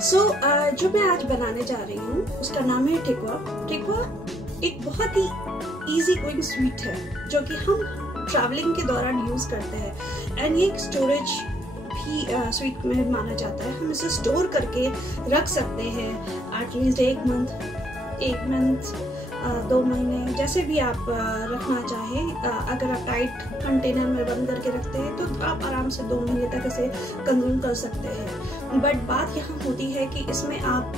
जो मैं आज बनाने जा रही हूँ उसका नाम है ठेकुआ। ठेकुआ एक बहुत ही इजी गोइंग स्वीट है जो कि हम ट्रैवलिंग के दौरान यूज़ करते हैं एंड ये एक स्टोरेज भी स्वीट में माना जाता है। हम इसे स्टोर करके रख सकते हैं एटलीस्ट एक मंथ 2 महीने, जैसे भी आप रखना चाहें। अगर आप टाइट कंटेनर में बंद करके रखते हैं तो आप आराम से 2 महीने तक इसे कंज्यूम कर सकते हैं। बट बात यहाँ होती है कि इसमें आप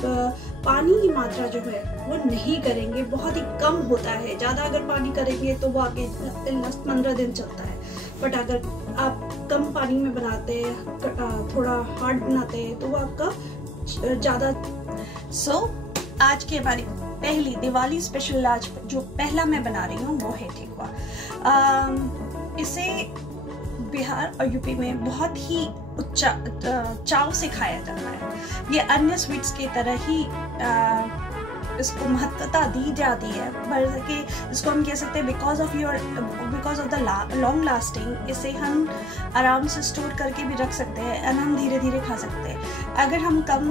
पानी की मात्रा जो है वो नहीं करेंगे, बहुत ही कम होता है। ज़्यादा अगर पानी करेंगे तो वो आगे 15 दिन चलता है, बट अगर आप कम पानी में बनाते हैं, थोड़ा हार्ड बनाते हैं, तो वो आपका ज़्यादा। आज के हमारी पहली दिवाली स्पेशल आज जो पहला मैं बना रही हूँ वो है ठेकुआ। इसे बिहार और यूपी में बहुत ही चाव से खाया जाता है। ये अन्य स्वीट्स की तरह ही इसको महत्वता दी जाती है, बल्कि इसको हम कह सकते हैं because of the long lasting इसे हम आराम से स्टोर करके भी रख सकते हैं एंड हम धीरे धीरे खा सकते हैं। अगर हम कम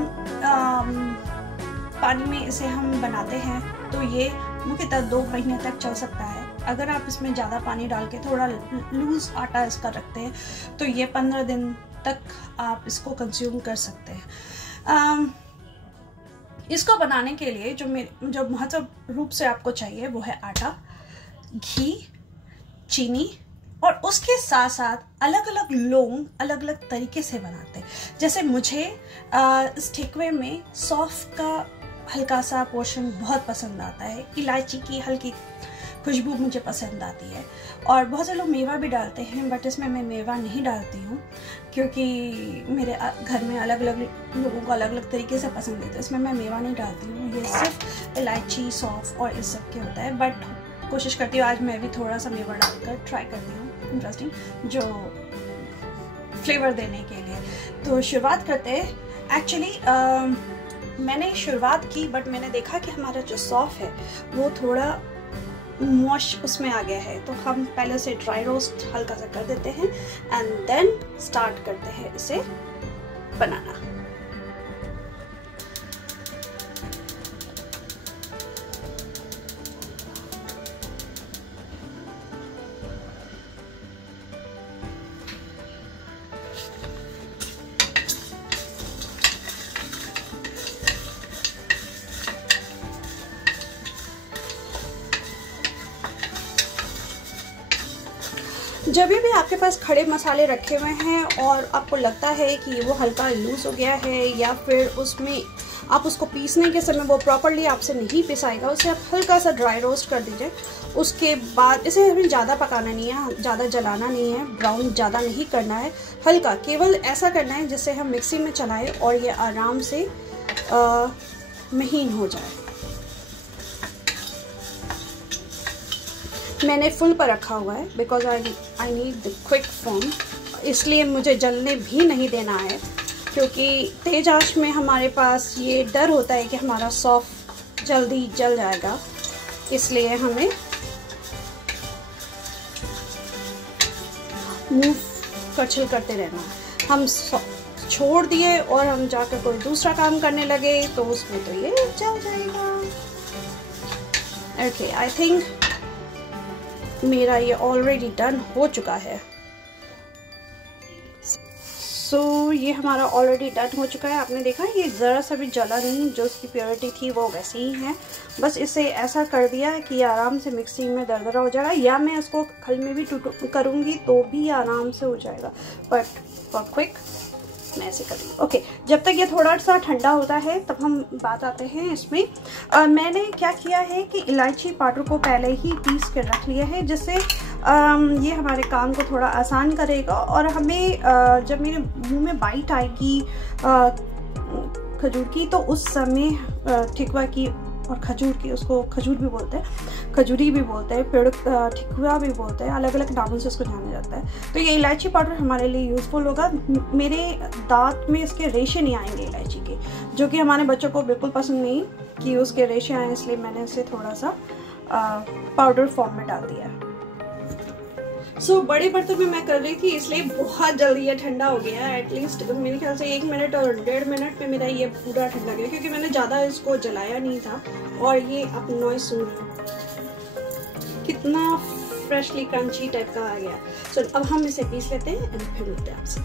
पानी में इसे हम बनाते हैं तो ये मुख्यतः 2 महीने तक चल सकता है। अगर आप इसमें ज़्यादा पानी डाल के थोड़ा लूज आटा इसका रखते हैं तो ये 15 दिन तक आप इसको कंज्यूम कर सकते हैं। इसको बनाने के लिए जो महत्व रूप से आपको चाहिए वो है आटा, घी, चीनी और उसके साथ साथ अलग अलग लोग अलग अलग तरीके से बनाते हैं। जैसे मुझे इस ठेकुए में सौंफ का हल्का सा पोर्शन बहुत पसंद आता है, इलायची की हल्की खुशबू मुझे पसंद आती है, और बहुत से लोग मेवा भी डालते हैं, बट इसमें मैं मेवा नहीं डालती हूँ क्योंकि मेरे घर में अलग अलग लोगों को अलग अलग तरीके से पसंद है, तो इसमें मैं मेवा नहीं डालती हूँ। ये सिर्फ इलायची, सौंफ और इस सब के होता है, बट कोशिश करती हूँ आज मैं भी थोड़ा सा मेवा डालकर ट्राई करती हूँ, इंटरेस्टिंग जो फ्लेवर देने के लिए। तो शुरुआत करते हैं। एक्चुअली मैंने शुरुआत की, बट मैंने देखा कि हमारा जो सौंफ है वो थोड़ा मॉश उसमें आ गया है, तो हम पहले से ड्राई रोस्ट हल्का सा कर देते हैं एंड देन स्टार्ट करते हैं इसे बनाना। जब भी आपके पास खड़े मसाले रखे हुए हैं और आपको लगता है कि वो हल्का लूज हो गया है या फिर उसमें आप उसको पीसने के समय वो प्रॉपर्ली आपसे नहीं पिसाएगा, उसे आप हल्का सा ड्राई रोस्ट कर दीजिए। उसके बाद इसे हमें ज़्यादा पकाना नहीं है, ज़्यादा जलाना नहीं है, ब्राउन ज़्यादा नहीं करना है, हल्का केवल ऐसा करना है जिससे हम मिक्सी में चलाएं और ये आराम से महीन हो जाए। मैंने फुल पर रखा हुआ है because I need the quick form, इसलिए मुझे जलने भी नहीं देना है क्योंकि तेज आंच में हमारे पास ये डर होता है कि हमारा सौंफ जल्दी जल जाएगा, इसलिए हमें मूव कचल करते रहना है। हम छोड़ दिए और हम जाकर कोई दूसरा काम करने लगे तो उसमें तो ये जल जाएगा। ओके, आई थिंक मेरा ये ऑलरेडी डन हो चुका है। ये हमारा ऑलरेडी डन हो चुका है। आपने देखा ये ज़रा सा भी जला नहीं, जो उसकी प्योरिटी थी वो वैसे ही है। बस इसे ऐसा कर दिया कि ये आराम से मिक्सी में दरदरा हो जाएगा, या मैं इसको खल में भी करूँगी तो भी आराम से हो जाएगा, बट फॉर क्विक मैं ऐसे करूँगी। ओके, जब तक ये थोड़ा सा ठंडा होता है तब हम बात आते हैं इसमें। मैंने क्या किया है कि इलायची पाउडर को पहले ही पीस कर रख लिया है, जिससे ये हमारे काम को थोड़ा आसान करेगा और हमें जब मेरे मुंह में बाइट आएगी खजूर की तो उस समय ठेकुआ की और खजूर की, उसको खजूर भी बोलते हैं, खजूरी भी बोलते हैं, पेड़ ठेकुआ भी बोलते हैं, अलग अलग नामों से उसको जाना जाता है। तो ये इलायची पाउडर हमारे लिए यूज़फुल होगा। मेरे दांत में इसके रेशे नहीं आएंगे इलायची के, जो कि हमारे बच्चों को बिल्कुल पसंद नहीं कि उसके रेशे आए, इसलिए मैंने इसे थोड़ा सा पाउडर फॉर्म में डाल दिया है। सो बड़े बर्तन में मैं कर रही थी, इसलिए बहुत जल्दी ये ठंडा हो गया। एटलीस्ट मेरे ख्याल से 1 मिनट और 1.5 मिनट में मेरा ये पूरा ठंडा गया, क्योंकि मैंने ज़्यादा इसको जलाया नहीं था। और ये आप नॉइस सुन रहे हो कितना फ्रेशली क्रंची टाइप का आ गया। सो अब हम इसे पीस लेते हैं और फिर मिलते हैं आपसे।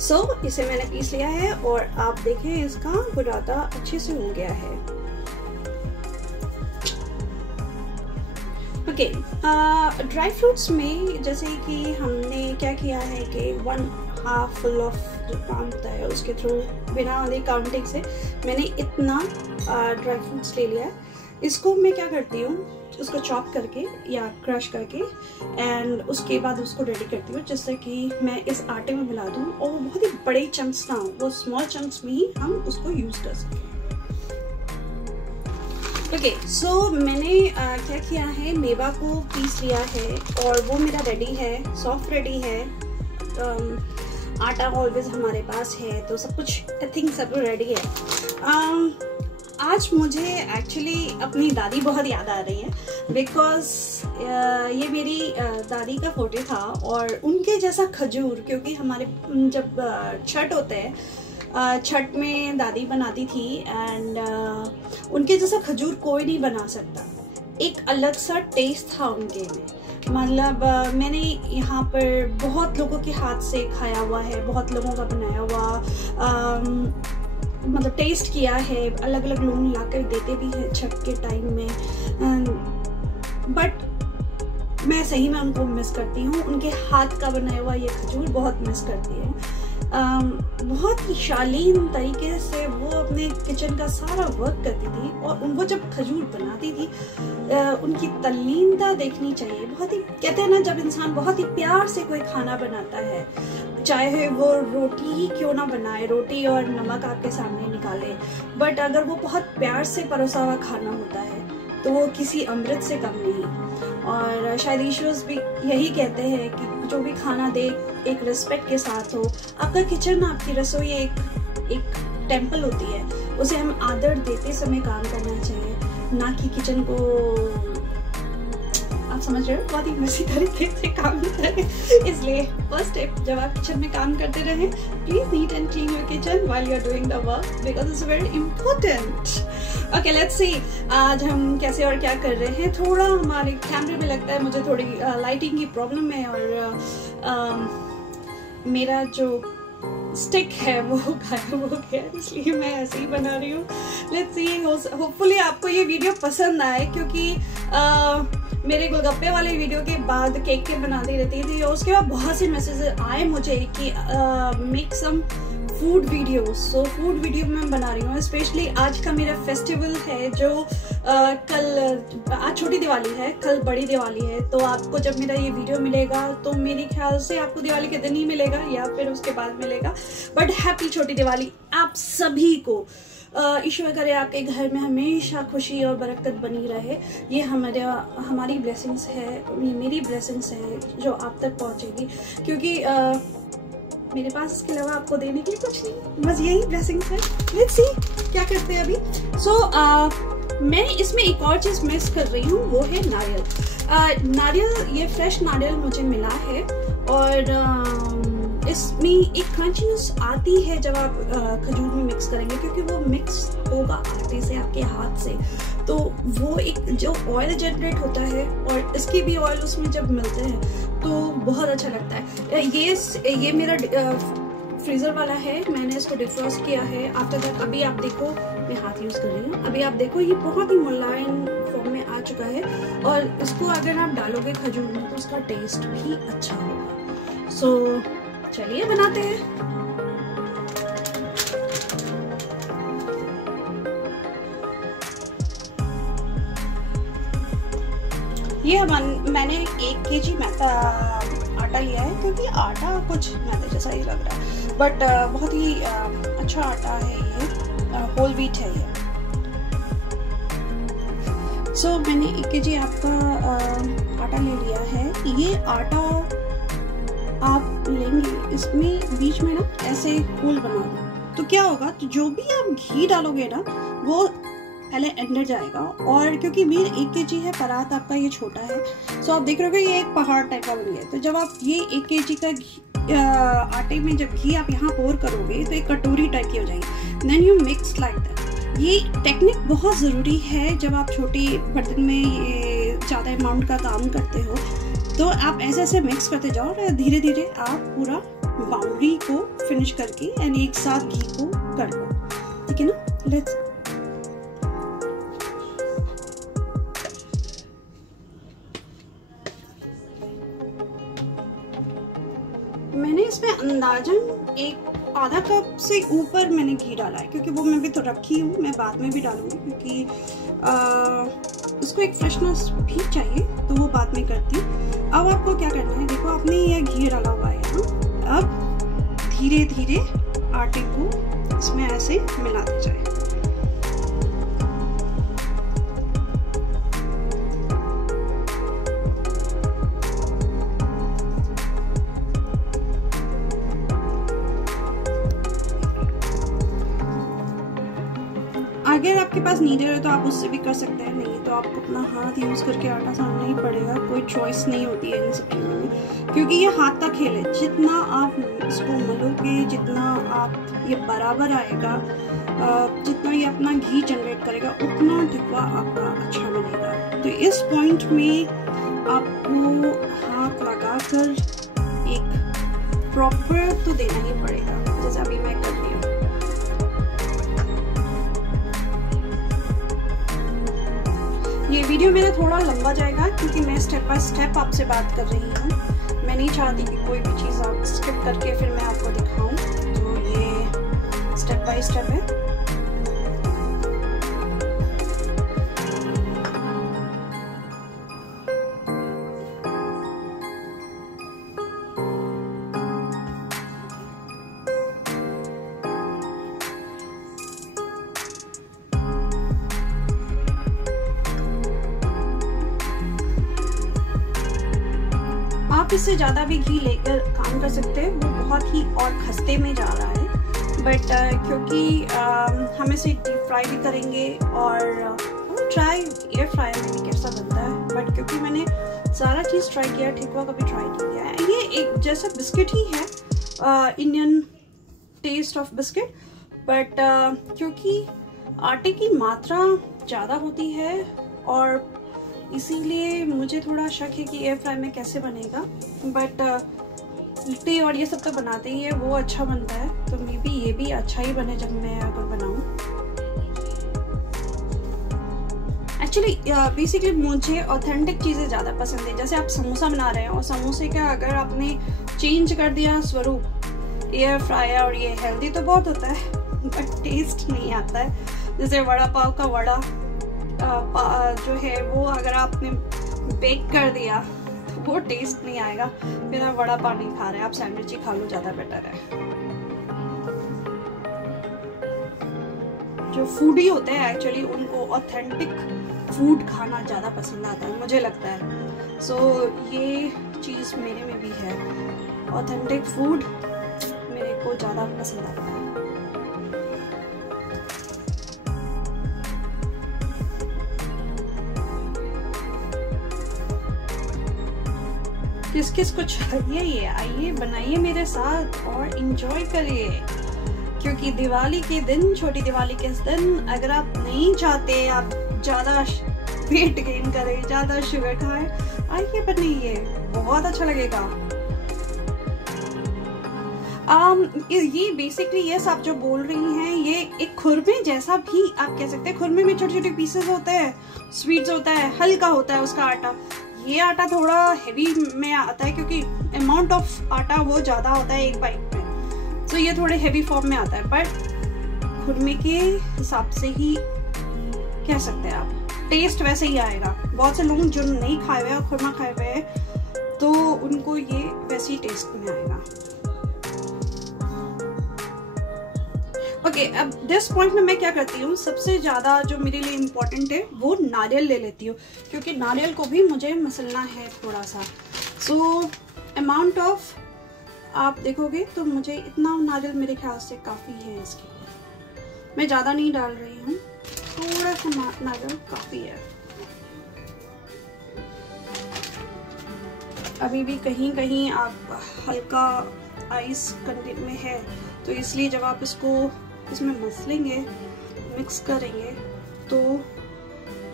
सो इसे मैंने पीस लिया है और आप देखें इसका बुरादा अच्छे से हो गया है। ओके, ड्राई फ्रूट्स में जैसे कि हमने क्या किया है कि 1/2 फुल ऑफ जो काम होता है उसके थ्रू बिना काउंटिंग से मैंने इतना ड्राई फ्रूट्स ले लिया है। इसको मैं क्या करती हूँ, उसको चॉप करके या क्रश करके एंड उसके बाद उसको रेडी करती हूँ, जिससे कि मैं इस आटे में मिला दूँ और वो बहुत ही बड़े चंक्स ना हो, वो स्मॉल चंक्स में ही हम उसको यूज कर सकें। ओके, सो मैंने क्या किया है, मेवा को पीस लिया है और वो मेरा रेडी है, सॉफ्ट रेडी है। आटा ऑलवेज हमारे पास है, तो सब कुछ आई थिंक सब रेडी है। आज मुझे एक्चुअली अपनी दादी बहुत याद आ रही है, बिकॉज ये मेरी दादी का फोटो था और उनके जैसा खजूर, क्योंकि हमारे जब छठ होते हैं, छठ में दादी बनाती थी एंड उनके जैसा खजूर कोई नहीं बना सकता। एक अलग सा टेस्ट था उनके में। मतलब मैंने यहाँ पर बहुत लोगों के हाथ से खाया हुआ है, बहुत लोगों का बनाया हुआ मतलब टेस्ट किया है, अलग अलग लोग लाकर देते भी हैं छठ के टाइम में। बट मैं सही में उनको मिस करती हूँ, उनके हाथ का बनाया हुआ ये खजूर बहुत मिस करती है। बहुत ही शालीन तरीके से वो अपने किचन का सारा वर्क करती थी और उनको जब खजूर बनाती थी उनकी तल्लीनता देखनी चाहिए। बहुत ही, कहते हैं ना, जब इंसान बहुत ही प्यार से कोई खाना बनाता है, चाहे वो रोटी ही क्यों ना बनाए, रोटी और नमक आपके सामने निकाले, बट अगर वो बहुत प्यार से परोसा हुआ खाना होता है तो वो किसी अमृत से कम नहीं। और शायद ईश्वर भी यही कहते हैं कि जो भी खाना दे एक रिस्पेक्ट के साथ हो। आपका किचन, आपकी रसोई एक टेम्पल होती है, उसे हम आदर देते समय काम करना चाहिए, ना कि किचन को, आप समझ रहे हो, बहुत ही मसी तरीके से काम करें। इसलिए फर्स्ट स्टेप, जब आप किचन में काम करते रहें, please neat and clean your kitchen while you are doing the work, because it's very important. Okay, let's see आज हम कैसे और क्या कर रहे हैं। थोड़ा हमारे कैमरे में लगता है मुझे थोड़ी लाइटिंग की प्रॉब्लम है और मेरा जो स्टिक है वो गायब हो गया, इसलिए मैं ऐसे ही बना रही हूँ। लेट्स सी, होपफुली आपको ये वीडियो पसंद आए, क्योंकि मेरे गोलगप्पे वाले वीडियो के बाद केक के बनाती रहती थी और उसके बाद बहुत से मैसेजेस आए मुझे कि make some food video. So food video मैं बना रही हूँ। स्पेशली आज का मेरा फेस्टिवल है, जो आज छोटी दिवाली है, कल बड़ी दिवाली है। तो आपको जब मेरा ये वीडियो मिलेगा तो मेरे ख्याल से आपको दिवाली के दिन ही मिलेगा या फिर उसके बाद मिलेगा। बट हैप्पी छोटी दिवाली आप सभी को। ईश्वर करे आपके घर में हमेशा खुशी और बरकत बनी रहे। ये हमारी ब्लेसिंग्स है, ये मेरी ब्लेसिंग्स है जो आप तक पहुँचेगी, क्योंकि मेरे पास इसके अलावा आपको देने के लिए कुछ नहीं, बस यही ब्लेसिंग्स है। लेट्स सी क्या करते हैं अभी। सो मैं इसमें एक और चीज़ मिस कर रही हूँ, वो है नारियल। नारियल, ये फ्रेश नारियल मुझे मिला है और इसमें एक क्रंचीनेस आती है जब आप खजूर में मिक्स करेंगे, क्योंकि वो मिक्स होगा आटे से, आपके हाथ से, तो वो एक जो ऑयल जनरेट होता है और इसके भी ऑयल उसमें जब मिलते हैं तो बहुत अच्छा लगता है। ये मेरा फ्रीजर वाला है, मैंने इसको डिफ्रॉस्ट किया है। आफ्टर दैट अभी आप देखो, मैं हाथ यूज कर रही हूँ, अभी आप देखो ये बहुत ही मुलायम फॉर्म में आ चुका है और इसको अगर आप डालोगे खजूर में तो उसका टेस्ट भी अच्छा होगा। सो चलिए बनाते हैं। ये मैंने 1 kg आटा लिया है, क्योंकि आटा कुछ मैदे जैसा ही लग रहा है, बट बहुत ही अच्छा आटा है ये, होल व्हीट है ये। सो मैंने 1 kg आपका आटा ले लिया है। ये आटा आप लेंगे, इसमें बीच में ना ऐसे होल बना दो, तो क्या होगा, तो जो भी आप घी डालोगे ना वो पहले अंदर जाएगा। और क्योंकि मील 1 kg है, परात आपका ये छोटा है, सो आप देख रहे हो ये एक पहाड़ टाइप का बन गया। तो जब आप ये 1 kg का आटे में जब घी आप यहाँ पोर करोगे तो एक कटोरी टाइप की हो जाएगी। Then you mix like that. ये टेक्निक बहुत ज़रूरी है जब आप छोटे बर्तन में ये ज़्यादा अमाउंट का काम करते हो। तो आप ऐसे ऐसे मिक्स करते जाओ और धीरे धीरे आप पूरा बाउंड्री को फिनिश करके एंड एक साथ घी को कर लो, ठीक है ना। लेट्स मैंने इसमें अंदाजन एक आधा कप से ऊपर मैंने घी डाला है, क्योंकि वो मैं भी तो रखी हूँ, मैं बाद में भी डालूंगी क्योंकि उसको एक फ्रेशनेस भी चाहिए, तो वो बाद में करती हूँ। अब आपको क्या करना है, देखो आपने ये घी डाला हुआ है यहाँ। अब धीरे धीरे आटे को इसमें ऐसे मिलाते जाए। अगर आपके पास नीडर है तो आप उससे भी कर सकते हैं, नहीं तो आपको अपना हाथ यूज करके आटा सानना ही पड़ेगा, कोई चॉइस नहीं होती है इन सब चीज़ों में, क्योंकि ये हाथ का खेल है। जितना आप इसको मलोगे, जितना आप ये बराबर आएगा, जितना ये अपना घी जनरेट करेगा, उतना ठेकुआ आपका अच्छा बनेगा। तो इस पॉइंट में आपको हाथ लगाकर एक प्रॉपर तो देना ही पड़ेगा, जैसे अभी मैं कर रही हूँ। ये वीडियो मेरा थोड़ा लंबा जाएगा क्योंकि मैं स्टेप बाय स्टेप आपसे बात कर रही हूँ। मैं नहीं चाहती कि कोई भी चीज़ आप स्किप करके फिर मैं आपको दिखाऊं, तो ये स्टेप बाय स्टेप है। आप इससे ज़्यादा भी घी लेकर काम कर सकते हैं, वो बहुत ही और खस्ते में जा रहा है। बट क्योंकि हम इसे डीप फ्राई भी करेंगे और ट्राई एयर फ्रायर में भी कैसा बनता है, बट क्योंकि मैंने सारा चीज़ ट्राई किया, ठेकुआ कभी ट्राई नहीं किया है। ये एक जैसा बिस्किट ही है, Indian taste of biscuit, but क्योंकि आटे की मात्रा ज़्यादा होती है और इसीलिए मुझे थोड़ा शक है कि एयर फ्राई में कैसे बनेगा। बट लिट्टी और ये सब तो बनाते ही है, वो अच्छा बनता है, तो मे बी ये भी अच्छा ही बने जब मैं अगर बनाऊं। एक्चुअली बेसिकली मुझे ऑथेंटिक चीज़ें ज़्यादा पसंद है। जैसे आप समोसा बना रहे हैं और समोसे का अगर आपने चेंज कर दिया स्वरूप, एयर फ्रायर, और ये हेल्दी तो बहुत होता है बट टेस्ट नहीं आता है। जैसे वड़ा पाव का वड़ा जो है वो अगर आपने बेक कर दिया तो वो टेस्ट नहीं आएगा, फिर आप वड़ा पाव नहीं खा रहे हैं, आप सैंडविच ही खा लो, ज़्यादा बेटर है। जो फूडी होते हैं एक्चुअली उनको ऑथेंटिक फूड खाना ज़्यादा पसंद आता है, मुझे लगता है। सो ये चीज़ मेरे में भी है, ऑथेंटिक फूड मेरे को ज़्यादा पसंद आता है। किस किस को चाहिए ये, आइए बनाइए मेरे साथ और इंजॉय करिए, क्योंकि दिवाली के दिन, छोटी दिवाली के दिन, अगर आप नहीं चाहते आप ज़्यादा वेट गेन करें, ज़्यादा शुगर खाएं, आइए बनाइए, बहुत अच्छा लगेगा। ये बेसिकली ये सब जो बोल रही हैं, ये एक खुरमे जैसा भी आप कह सकते हैं। खुरमे में छोटे छोटे पीसेस होते हैं, स्वीट्स होता है, हल्का होता है उसका आटा। ये आटा थोड़ा हेवी में आता है क्योंकि अमाउंट ऑफ आटा वो ज़्यादा होता है एक बाइट में, तो ये थोड़े हेवी फॉर्म में आता है। बट खुरमे के हिसाब से ही कह सकते हैं आप, टेस्ट वैसे ही आएगा। बहुत से लोग जो नहीं खाए हुए खुरमा खाए हुए हैं तो उनको ये वैसे ही टेस्ट में आएगा। ओके, अब दिस पॉइंट में मैं क्या करती हूँ, सबसे ज़्यादा जो मेरे लिए इम्पोर्टेंट है वो नारियल ले लेती हूँ, क्योंकि नारियल को भी मुझे मसलना है थोड़ा सा। सो अमाउंट ऑफ आप देखोगे तो मुझे इतना नारियल मेरे ख्याल से काफ़ी है इसके लिए, मैं ज़्यादा नहीं डाल रही हूँ। थोड़ा सा नारियल काफ़ी है। अभी भी कहीं कहीं आप हल्का आइस कंटेंट में है, तो इसलिए जब आप इसको इसमें मसलेंगे, मिक्स करेंगे, तो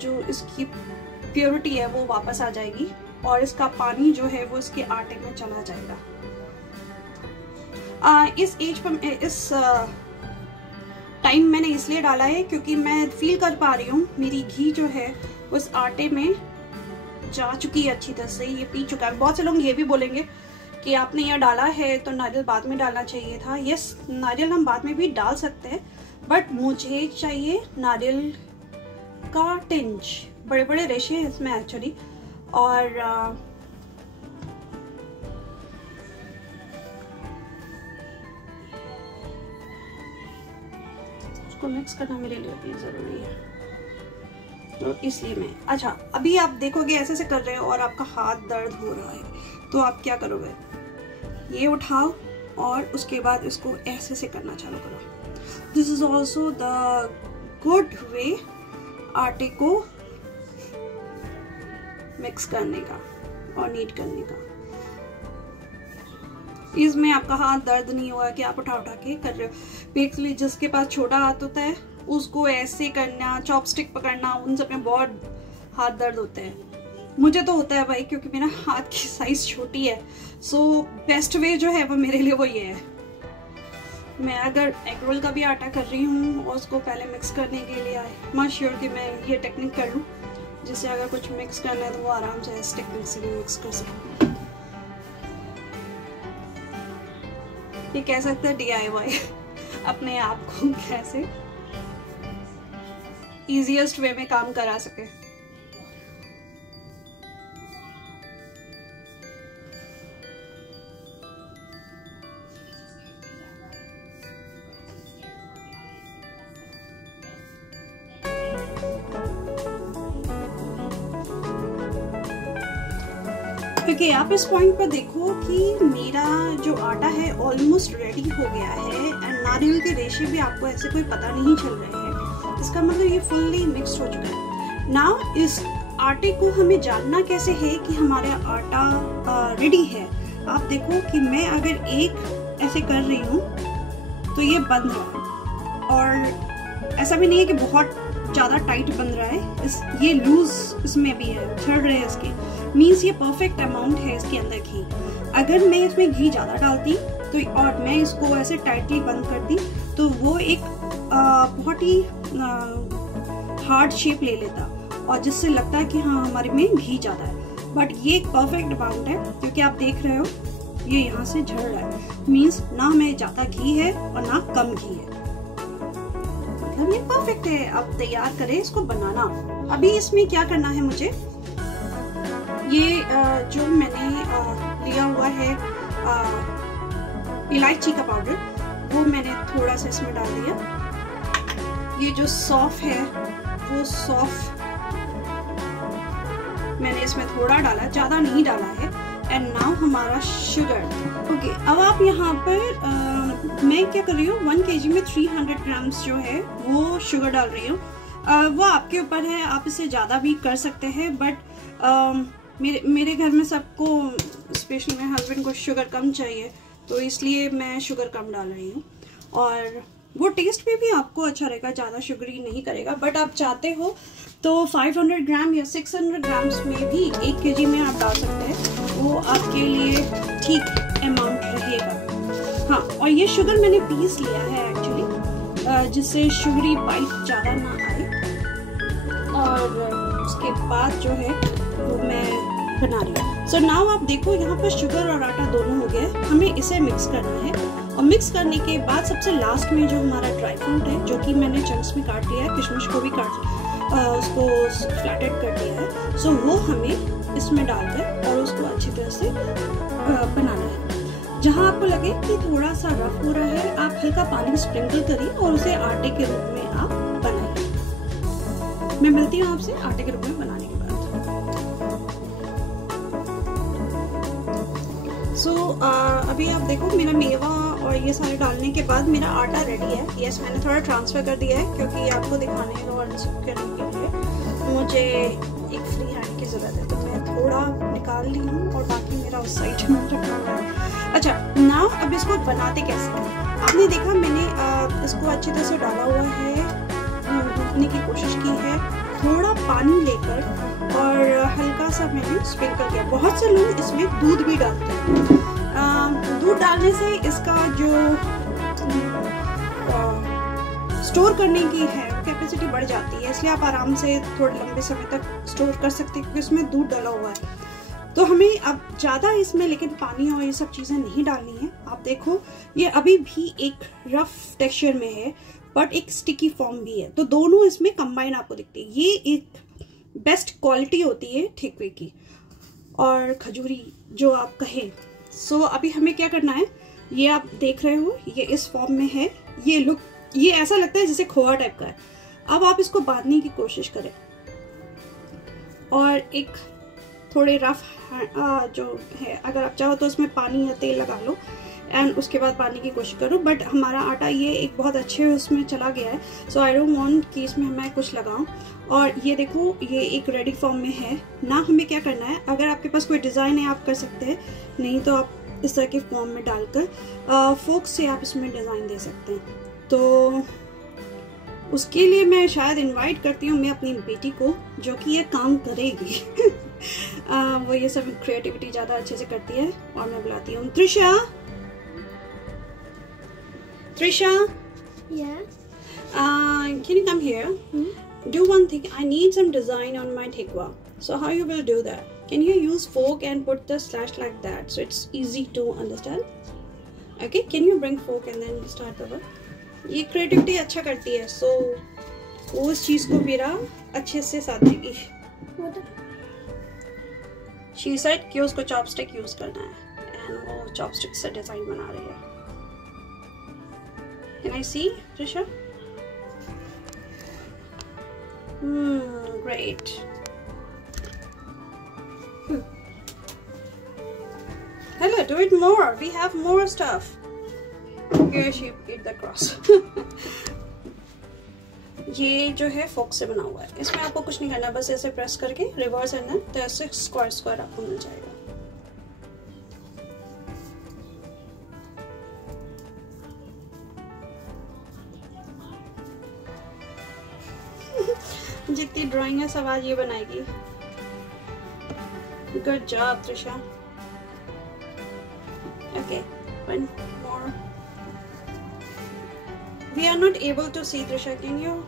जो इसकी प्योरिटी है वो वापस आ जाएगी और इसका पानी जो है वो इसके आटे में चला जाएगा। इस एज पर इस टाइम मैंने इसलिए डाला है क्योंकि मैं फील कर पा रही हूँ मेरी घी जो है उस आटे में जा चुकी है अच्छी तरह से, ये पी चुका है। बहुत से लोग ये भी बोलेंगे कि आपने यह डाला है तो नारियल बाद में डालना चाहिए था। यस, नारियल हम बाद में भी डाल सकते हैं, बट मुझे चाहिए नारियल का टिंच, बड़े बड़े रेशे हैं इसमें एक्चुअली। और उसको मिक्स करना मेरे लिए भी ज़रूरी है, तो इसलिए मैं अच्छा अभी आप देखोगे ऐसे से कर रहे हो और आपका हाथ दर्द हो रहा है, तो आप क्या करोगे, ये उठाओ और उसके बाद इसको ऐसे से करना चालू करो। This is also the good way आटे को मिक्स करने का और नीट करने का। इसमें आपका हाथ दर्द नहीं होगा कि आप उठा उठा के कर रहे हो। बेसिकली जिसके पास छोटा हाथ होता है उसको ऐसे करना, चॉपस्टिक पकड़ना, उन सब में बहुत हाथ दर्द होते हैं। मुझे तो होता है भाई, क्योंकि मेरा हाथ की साइज छोटी है। सो बेस्ट वे जो है वो मेरे लिए वो ये है, मैं अगर एग रोल का भी आटा कर रही हूँ और उसको पहले मिक्स करने के लिए आई मैं श्योर कि मैं ये टेक्निक कर लूँ जिससे अगर कुछ मिक्स करना है तो वो आराम से इस टेक्निक से भी मिक्स कर सकूँ। ये कह सकते हैं DIY अपने आप को कैसे इजीएस्ट वे में काम करा सके। क्योंकि आप इस पॉइंट पर देखो कि मेरा जो आटा है ऑलमोस्ट रेडी हो गया है एंड नारियल के रेशे भी आपको ऐसे कोई पता नहीं चल रहे हैं। इसका मतलब ये फुल्ली मिक्स हो चुका है। नाउ इस आटे को हमें जानना कैसे है कि हमारा आटा रेडी है। आप देखो कि मैं अगर एक ऐसे कर रही हूँ तो ये बंध रहा है, और ऐसा भी नहीं है कि बहुत ज़्यादा टाइट बन रहा है, ये लूज इसमें भी है, झड़ रहे हैं इसके, मीन्स ये परफेक्ट अमाउंट है इसके अंदर घी। अगर मैं इसमें घी ज़्यादा डालती तो और मैं इसको ऐसे टाइटली बंद कर दी तो वो एक बहुत ही हार्ड शेप ले लेता और जिससे लगता है कि हाँ हमारे में घी ज़्यादा है। बट ये एक परफेक्ट अमाउंट है क्योंकि आप देख रहे हो ये यहाँ से झड़ रहा है, मीन्स ना में ज़्यादा घी है और ना कम घी है, मतलब ये परफेक्ट है। आप तैयार करें इसको बनाना। अभी इसमें क्या करना है मुझे, ये जो मैंने लिया हुआ है इलायची का पाउडर, वो मैंने थोड़ा सा इसमें डाल दिया। ये जो सौंफ है वो सौंफ मैंने इसमें थोड़ा डाला, ज़्यादा नहीं डाला है। एंड नाउ हमारा शुगर। ओके, अब आप यहाँ पर मैं क्या कर रही हूँ, 1 kg में 300 ग्राम्स जो है वो शुगर डाल रही हूँ। वो आपके ऊपर है, आप इसे ज़्यादा भी कर सकते हैं, बट मेरे घर में सबको, स्पेशली मेरे हस्बैंड को शुगर कम चाहिए, तो इसलिए मैं शुगर कम डाल रही हूँ। और वो टेस्ट में भी आपको अच्छा रहेगा, ज़्यादा शुगरी नहीं करेगा। बट आप चाहते हो तो 500 ग्राम या 600 ग्राम्स में भी 1 kg में आप डाल सकते हैं, वो आपके लिए ठीक अमाउंट रहेगा। हाँ, और ये शुगर मैंने पीस लिया है एक्चुअली, जिससे शुगरी बाइट ज़्यादा ना आए। और उसके बाद जो है वो मैं बना रही हूँ। सो नाउ आप देखो यहाँ पर शुगर और आटा दोनों हो गया, हमें इसे मिक्स करना है। और मिक्स करने के बाद सबसे लास्ट में जो हमारा ड्राई फ्रूट है, जो कि मैंने चंक्स में काट लिया है, किशमिश को भी उसको फ्लैटेड कर दिया है, सो वो हमें इसमें डालकर और उसको अच्छी तरह से बनाना है। जहाँ आपको लगे कि थोड़ा सा रफ हो रहा है, आप हल्का पानी स्प्रिंकल करिए और उसे आटे के रूप में आप बनाइए। मैं मिलती हूँ आपसे आटे के रूप में बनाने के बाद। सो अभी आप देखो मेरा मेवा और ये सारे डालने के बाद मेरा आटा रेडी है। यस, मैंने थोड़ा ट्रांसफ़र कर दिया है क्योंकि आपको दिखाने और करने के लिए मुझे एक फ्री हैंड की ज़रूरत है, तो मैं थोड़ा निकाल ली हूँ और बाकी मेरा उस साइड में रखा हुआ है। अच्छा, नाउ अब इसको बनाते कैसे हैं? आपने देखा मैंने इसको अच्छी तरह से डाला हुआ है, गूंथने की कोशिश की है, थोड़ा पानी लेकर और हल्का सा मैंने स्प्रिंकल किया। बहुत से लोग इसमें दूध भी डालते हैं। दूध डालने से इसका जो स्टोर करने की है कैपेसिटी बढ़ जाती है, इसलिए आप आराम से थोड़े लंबे समय तक स्टोर कर सकते हैं क्योंकि इसमें दूध डाला हुआ है। तो हमें अब ज़्यादा इसमें लेकिन पानी और ये सब चीज़ें नहीं डालनी है। आप देखो ये अभी भी एक रफ टेक्सचर में है बट एक स्टिकी फॉर्म भी है, तो दोनों इसमें कंबाइन आपको दिखती है। ये एक बेस्ट क्वालिटी होती है ठेकुए की और खजूरी जो आप कहें। सो अभी हमें क्या करना है, ये आप देख रहे हो ये इस फॉर्म में है। ये लुक, ये ऐसा लगता है जैसे खोआ टाइप का है। अब आप इसको बांधने की कोशिश करें और एक थोड़े रफ जो है, अगर आप चाहो तो उसमें पानी या तेल लगा लो एंड उसके बाद बांधने की कोशिश करो। बट हमारा आटा ये एक बहुत अच्छे उसमें चला गया है, सो आई डोंट वांट कि इसमें मैं कुछ लगाऊं। और ये देखो ये एक रेडी फॉर्म में है ना। हमें क्या करना है, अगर आपके पास कोई डिज़ाइन है आप कर सकते हैं, नहीं तो आप इस तरह के फॉर्म में डालकर फोक से आप इसमें डिज़ाइन दे सकते हैं। तो उसके लिए मैं शायद इनवाइट करती हूँ मैं अपनी बेटी को, जो कि ये काम करेगी। वो ये सब क्रिएटिविटी ज़्यादा अच्छे से करती है और मैं बुलाती हूँ Trisha. Trisha? Yeah. Can you come here? Do one thing. I need some design on my tekwa. So how you will do that? Can you use fork and put the slash like that so it's easy to understand? Okay. Can you bring fork and then start the work? ये creativity अच्छा करती है, so वो उस चीज को मेरा अच्छे से साथ देगी। She said कि उसको chopstick use करना है and वो chopstick से डिजाइन बना रही है। Can I see, Trisha? Great. Hello, do it more. We have more stuff. Here she ate the cross. ये जो है फोक से बना हुआ है, इसमें आपको कुछ नहीं करना, बस ऐसे प्रेस करके रिवर्स एंड देन तो ऐसे स्क्वायर स्क्वायर आपको मिल जाएगा। जितनी ड्राइंग है सब आज ये बनाएगी। Good job Trisha. Okay, one more. We are not able to see Trisha, can you?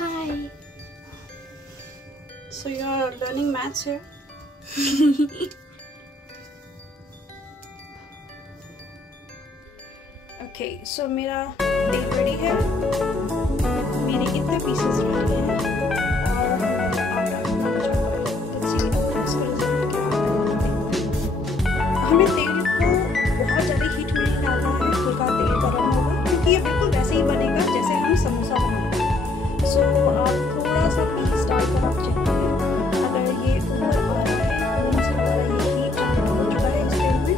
Hi. So you are learning maths here? Okay, so मेरा तेल रेडी है, मेरे इतने पीसेस रेडी हैं और आटा हमें तेल को बहुत ज़्यादा हीट में नहीं डालना है, हल्का तेल गर्म होगा क्योंकि ये बिल्कुल वैसे ही बनेगा जैसे हम समोसा बनाते हैं। सो आप थोड़ा सा पीस डालकर आप चेक करें, अगर ये ऊपर आ रहा है तो हमारा ये हीट हो चुका है इस तेल में।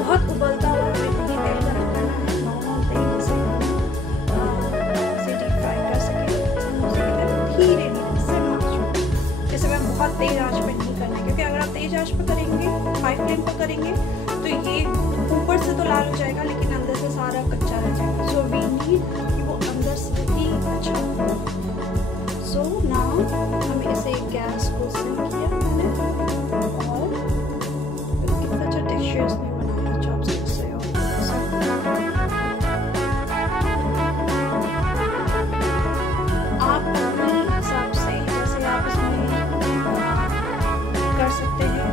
बहुत उबलता हुआ हमें नहीं तेल गरम करना है, नॉर्मल तेल से डीप फ्राई कर सके धीरे धीरे सिम आंच पे। जैसे मैं बहुत तेज आंच पे नहीं करना है क्योंकि अगर आप तेज आंच पे करेंगे, हाई फ्लेम पर करेंगे तो ये ऊपर से तो लाल हो जाएगा लेकिन अंदर से सारा कच्चा रह जाएगा। सो वी नीड कि वो अंदर से ही अच्छा हो। सो नाउ हमें इसे गैस को सिम किया मैंने और कितना अच्छा टेक्सचर इसमें बनाया चॉपस्टिक से। आप अपने हिसाब से जैसे आप इसमें कर सकते हैं,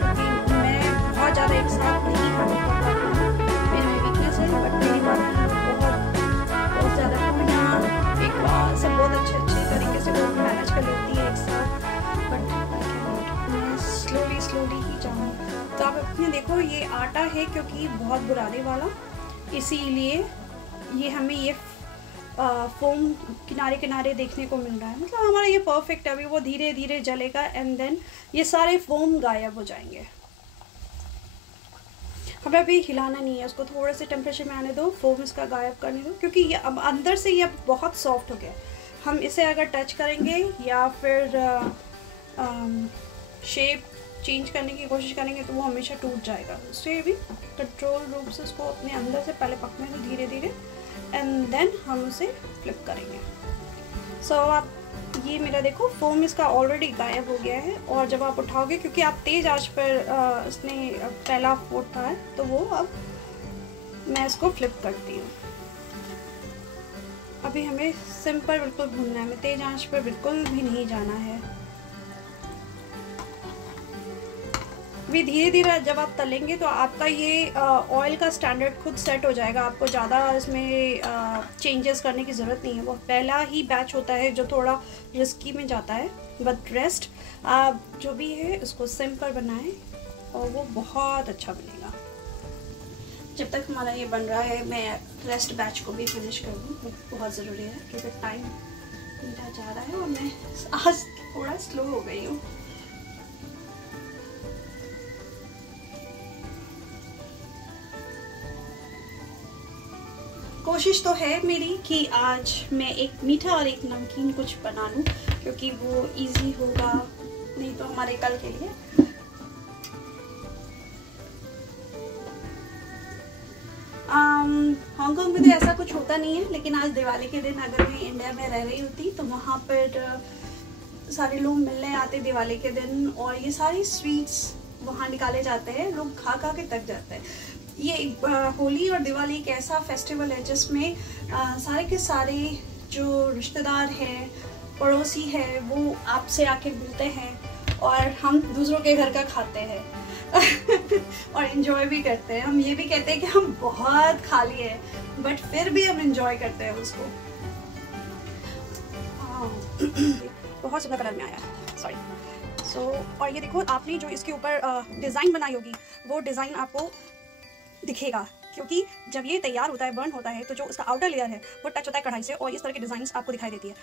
क्योंकि मैं बहुत ज़्यादा एक साथ नहीं हैंडल कर पाती हूँ, मेरी वीकनेस है। बट मेरी बात बहुत ज़्यादा यहाँ एक सब बहुत अच्छे तरीके से वो मैनेज कर लेती है एक साथ, बट मैं स्लोली ही जाऊँ। तो आप अपने देखो ये आटा है क्योंकि बहुत बुराने वाला, इसीलिए ये हमें ये फोम किनारे किनारे देखने को मिल रहा है। मतलब हमारा ये परफेक्ट है। अभी वो धीरे धीरे जलेगा एंड देन ये सारे फोम गायब हो जाएंगे। हमें अभी हिलाना नहीं है, उसको थोड़े से टेम्परेचर में आने दो, फोम इसका गायब करने दो, क्योंकि ये अब अंदर से ये बहुत सॉफ्ट हो गया। हम इसे अगर टच करेंगे या फिर शेप चेंज करने की कोशिश करेंगे तो वो हमेशा टूट जाएगा। उससे भी कंट्रोल रूप से उसको अपने अंदर से पहले पकने दो धीरे धीरे एंड देन हम उसे फ्लिप करेंगे। सो आप ये मेरा देखो फोम इसका ऑलरेडी गायब हो गया है। और जब आप उठाओगे, क्योंकि आप तेज़ आंच पर इसने पहला फूटता है, तो वो अब मैं इसको फ्लिप करती हूँ। अभी हमें सिंपल बिल्कुल भूनना है, हमें तेज़ आंच पर बिल्कुल भी नहीं जाना है। अभी धीरे धीरे जब आप तलेंगे तो आपका ये ऑयल का स्टैंडर्ड खुद सेट हो जाएगा। आपको ज़्यादा इसमें चेंजेस करने की ज़रूरत नहीं है। वो पहला ही बैच होता है जो थोड़ा रिस्की में जाता है, बट रेस्ट आप जो भी है उसको सिंपल बनाएं और वो बहुत अच्छा बनेगा। जब तक हमारा ये बन रहा है मैं रेस्ट बैच को भी फिनिश कर दूँ, बहुत ज़रूरी है क्योंकि टाइम मेरा जा रहा है और मैं आज थोड़ा स्लो हो गई हूँ। कोशिश तो है मेरी कि आज मैं एक मीठा और एक नमकीन कुछ बना लूँ, क्योंकि वो इजी होगा, नहीं तो हमारे कल के लिए। हांगकांग में तो ऐसा कुछ होता नहीं है, लेकिन आज दिवाली के दिन अगर मैं इंडिया में रह रही होती तो वहाँ पर सारे लोग मिलने आते दिवाली के दिन, और ये सारी स्वीट्स वहाँ निकाले जाते हैं, लोग खा खा के थक जाते हैं। ये होली और दिवाली एक ऐसा फेस्टिवल है जिसमें सारे के सारे जो रिश्तेदार हैं, पड़ोसी हैं, वो आपसे आके मिलते हैं और हम दूसरों के घर का खाते हैं और एंजॉय भी करते हैं। हम ये भी कहते हैं कि हम बहुत खा लिए हैं, बट फिर भी हम एंजॉय करते हैं उसको। बहुत सुंदर कलर में आया, सॉरी। और ये देखो, आपने जो इसके ऊपर डिज़ाइन बनाई होगी वो डिज़ाइन आपको दिखेगा, क्योंकि जब ये तैयार होता है, बर्न होता है, तो जो उसका आउटर लेयर है वो टच होता है कढ़ाई से और इस तरह के डिज़ाइंस आपको दिखाई देती है।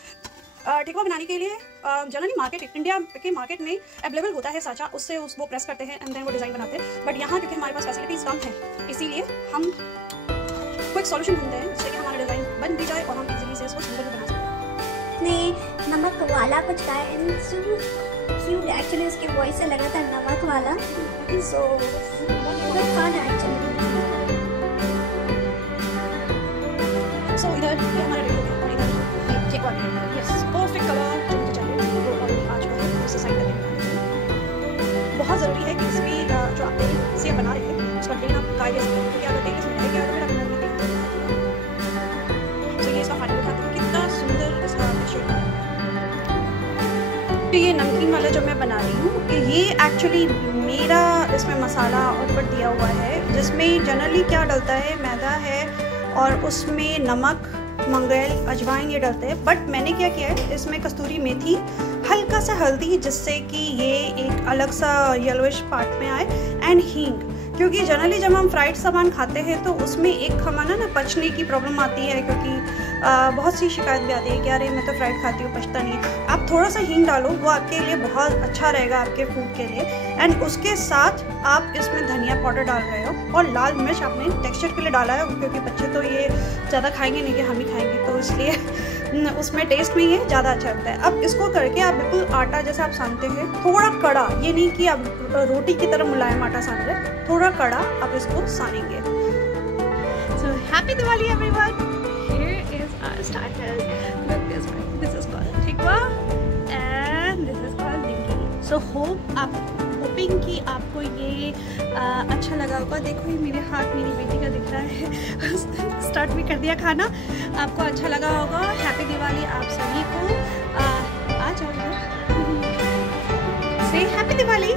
ठेकुआ बनाने के लिए जनरली मार्केट, इंडिया के मार्केट में अवेलेबल होता है साँचा, उससे वो प्रेस करते हैं एंड देन वो डिज़ाइन बनाते हैं। बट यहाँ क्योंकि हमारे पास फैसिलिटीज़ कम है, इसीलिए हम क्विक सॉल्यूशन ढूंढते हैं जिससे कि हमारा डिज़ाइन बन भी जाए और हम इजीली से इसको सुंदर भी बना सकते हैं। नमक वाला कुछ खाया, क्यूट एक्चुअली उसकी वॉइस से लगा था नमक वाला, सो फन एक्चुअली। सो इधर ये हमारा रेडी हो गया और इधर ठेकुआ भी, यस परफेक्ट कलर जो मुझे चाहिए वो अभी आज का उसे साइड करके बहुत ज़रूरी है कि इसमें जो आप तेल से बना रहे हैं उसका ड्रेन आप कायदे से, क्योंकि अगर तेल इसमें रह गया तो फिर आप नहीं देखेंगे। तो ये इसका फाइनल उठाते हैं, कितना सुंदर इसका शेप है। तो ये नमकीन वाला जो मैं बना रही हूँ, ये एक्चुअली मेरा इसमें मसाला ऊपर दिया हुआ है, जिसमें जनरली क्या डलता है, मैदा है और उसमें नमक, मंगरेल, अजवाइन ये डलते हैं। बट मैंने क्या किया है, इसमें कस्तूरी मेथी, हल्का सा हल्दी, जिससे कि ये एक अलग सा येलोइश पार्ट में आए, एंड हींग, क्योंकि जनरली जब हम फ्राइड सामान खाते हैं तो उसमें एक हमारा ना पचने की प्रॉब्लम आती है, क्योंकि बहुत सी शिकायत भी आती है कि अरे मैं तो फ्राइड खाती हूँ, पचता नहीं है। आप थोड़ा सा हींग डालो, वो आपके लिए बहुत अच्छा रहेगा, आपके फूड के लिए। एंड उसके साथ आप इसमें धनिया पाउडर डाल रहे हो और लाल मिर्च आपने टेक्सचर के लिए डाला है, क्योंकि बच्चे तो ये ज़्यादा खाएंगे नहीं कि हम ही खाएंगे, तो इसलिए उसमें टेस्ट में ये ज़्यादा अच्छा लगता है। अब इसको करके आप बिल्कुल आटा जैसे आप सानते हैं, थोड़ा कड़ा, ये नहीं कि आप रोटी की तरह मुलायम आटा सान रहे, थोड़ा कड़ा आप इसको सानेंगे। So happy Diwali everyone. Here is our starters. Look this way. This is called thekua and this is called Nimki. So hoping कि आपको ये अच्छा लगा होगा। देखो ये मेरे हाथ मेरी बेटी का दिख रहा है, उसने स्टार्ट भी कर दिया खाना। आपको अच्छा लगा होगा। हैप्पी दिवाली आप सभी को। आ जाओ, से हैप्पी दिवाली।